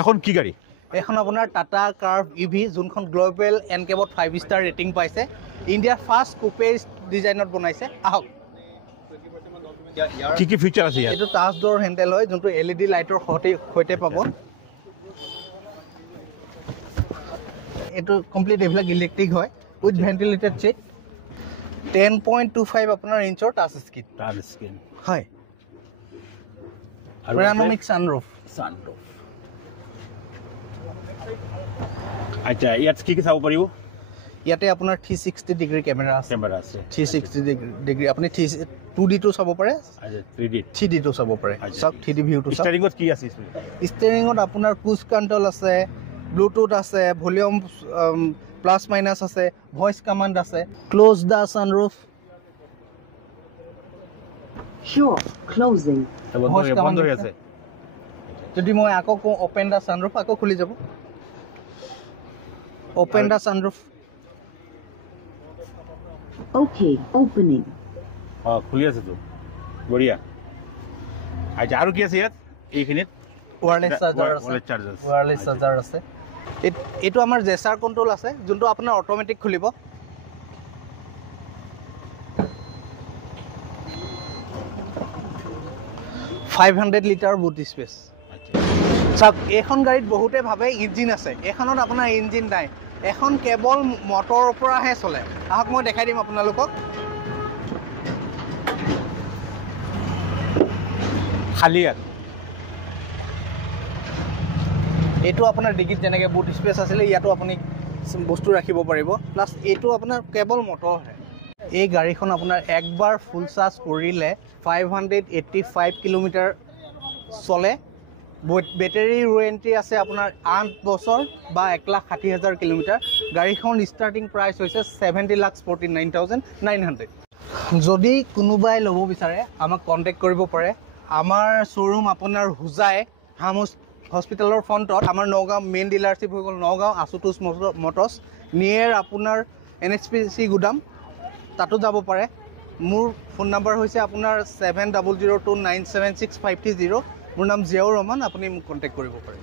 এখন কি গাড়ী? এখন আপোনাৰ টাটা কাৰ্ভ ইভি যোনখন গ্ল'বেল এনকেবত 5 ষ্টাৰ ৰেটিং পাইছে ইণ্ডিয়াৰ ফাৰ্ষ্ট কুপে ডিজাইনত বনাইছে আহক কি কি ফিচাৰ আছে ইয়াত? এইটো টাচ ডোৰ হেণ্ডেল হয় যোনটো LED লাইটৰ সৈতে পাব এইটো কমপ্লিট এইবিলাক ইলেক্ট্ৰিক হয় উইথ ভেন্টিলেটেড চিট 10.25 আপোনাৰ ইঞ্চৰ টাচ স্ক্ৰীন হয় পেনোৰামিক সানৰুফ আচ্ছা ইয়াত কি কি চাব পাৰিব? ইয়াতে আপোনাৰ 360 ডিগ্ৰী কেমেৰা আছে 360 ডিগ্ৰী আপুনি 2D টো চাব পাৰে আচ্ছা 3D টো চাব পাৰে সব 3D ভিউটো চাব ষ্টিয়াৰিঙত কি আছে? ষ্টিয়াৰিঙত আপোনাৰ ক্ৰুজ কন্ট্ৰল আছে ব্লুটুথ আছে ভলিউম প্লাস মাইনাস আছে ভয়েস কমান্ড আছে ক্লোজ দা সানৰুফ Sure, closing. বন্ধ হৈ আছে যদি মই আকৌ কওঁ ওপেন দা সানৰুফ আকৌ খুলি যাব ওপেন দা সানৰুফ Okay, opening. খুলি আছে তো বঢ়িয়া আচ্ছা আৰু কি আছে ইয়াত এইখিনিত? ওয়্যাৰলেছ চাৰ্জাৰ আছে এইটো আমাৰ জেছাৰ কন্ট্ৰল আছে যোনটো আপোনাৰ অটোমেটিক খুলিব $500 লিটাৰ বুট স্পেচ চাওক এইখন গাড়ীত বহুতে ভাবে ইঞ্জিন আছে এখনত আপোনাৰ ইঞ্জিন নাই এখন কেৱল মটৰৰ পৰাহে চলে আহক মই দেখাই দিম আপোনালোকক খালি ইয়াত এইটো আপোনাৰ ডিগিত যেনেকৈ বুট স্পেচ আছিলে ইয়াতো আপুনি বস্তু ৰাখিব পাৰিব প্লাছ এইটো আপোনাৰ কেৱল মটৰহে এই গাড়ীখন আপোনাৰ একবাৰ ফুল চাৰ্জ কৰিলে 585 কিলোমিটাৰ চলে বেটাৰী ৱাৰেণ্টি আছে আপোনাৰ 8 বছৰ বা 1,60,000 কিলোমিটাৰ গাড়ীখন ষ্টাৰ্টিং প্ৰাইচ হৈছে 70,49,900 যদি কোনোবাই ল'ব বিচাৰে আমাক কণ্টেক্ট কৰিব পাৰে আমাৰ শ্ব'ৰুম আপোনাৰ হুজাই হামুচ হস্পিটেলৰ ফ্ৰণ্টত আমাৰ নগাঁও মেইন ডিলাৰশ্বিপ হৈ গ'ল নগাঁও আশুতোষ মটৰ্ছ নিয়েৰ আপোনাৰ NHPC গুদাম তাতো যাব পাৰে মোৰ ফোন নাম্বাৰ হৈছে আপোনাৰ 7002976530 মোৰ নাম জিয়াউৰ ৰহমান আপুনি মোক কণ্টেক্ট কৰিব পাৰে